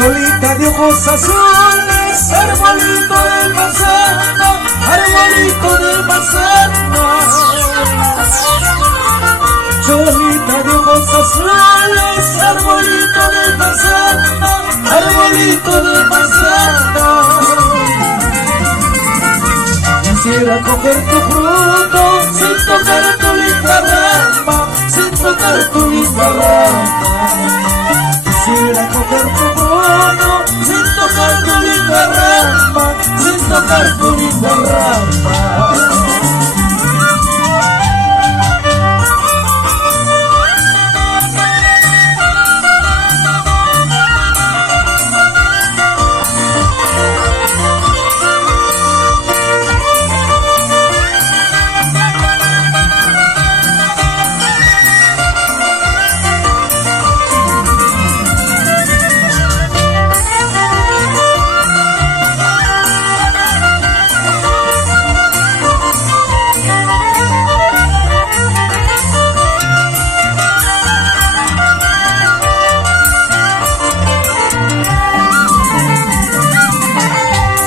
Solita de ojos azules, arbolito de manzana, arbolito de manzana. Solita de ojos azules, arbolito de manzana, arbolito de manzana. Quisiera coger tu fruto sin tocar tu linda rama, sin tocar tu linda rama. Quisiera coger tu fruto sin tocar tu linda rama, sin tocar tu linda rama.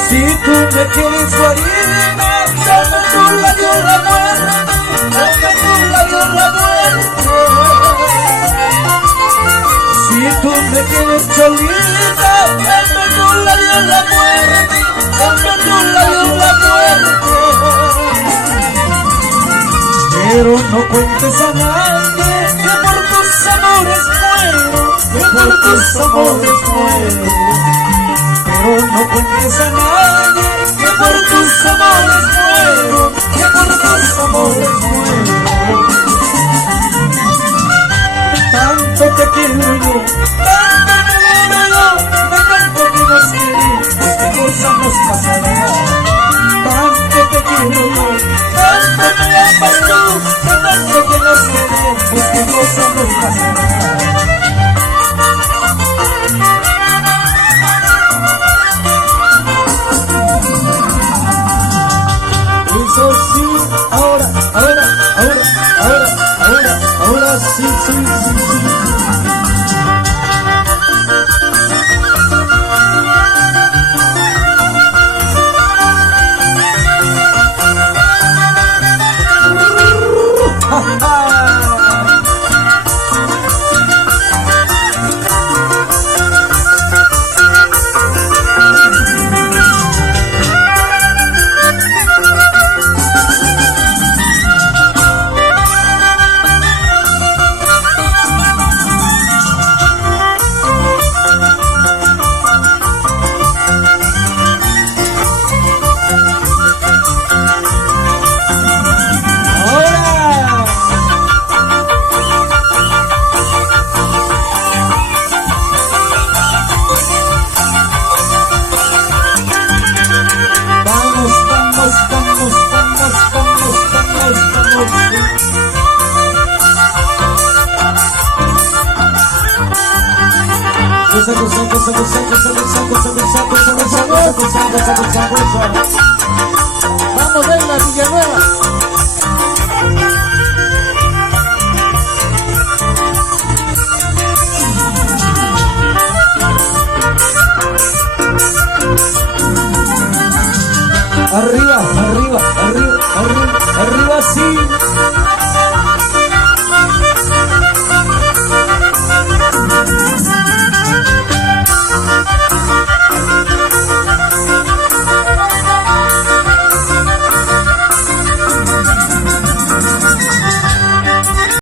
Si tú me quieres guarida, dame tu labio la muerte, dame tu labio la muerte. Si tú me quieres cholita, dame tu labio la muerte, dame tu labio la muerte. Pero no cuentes a nadie que por tus amores muero, que por tus amores muero. Pero no cuentes a nadie que por tus amores muero, que por tus amores muero. Tanto te quiero yo, tanto te quiero yo, de tanto que nos queremos, qué cosa nos pasará. Tanto te quiero yo, tanto me amas tú, de tanto que nos queremos, qué cosa nos pasará. Ahora sí, sí, sí, sí. Vamos a ver la Villanueva. Arriba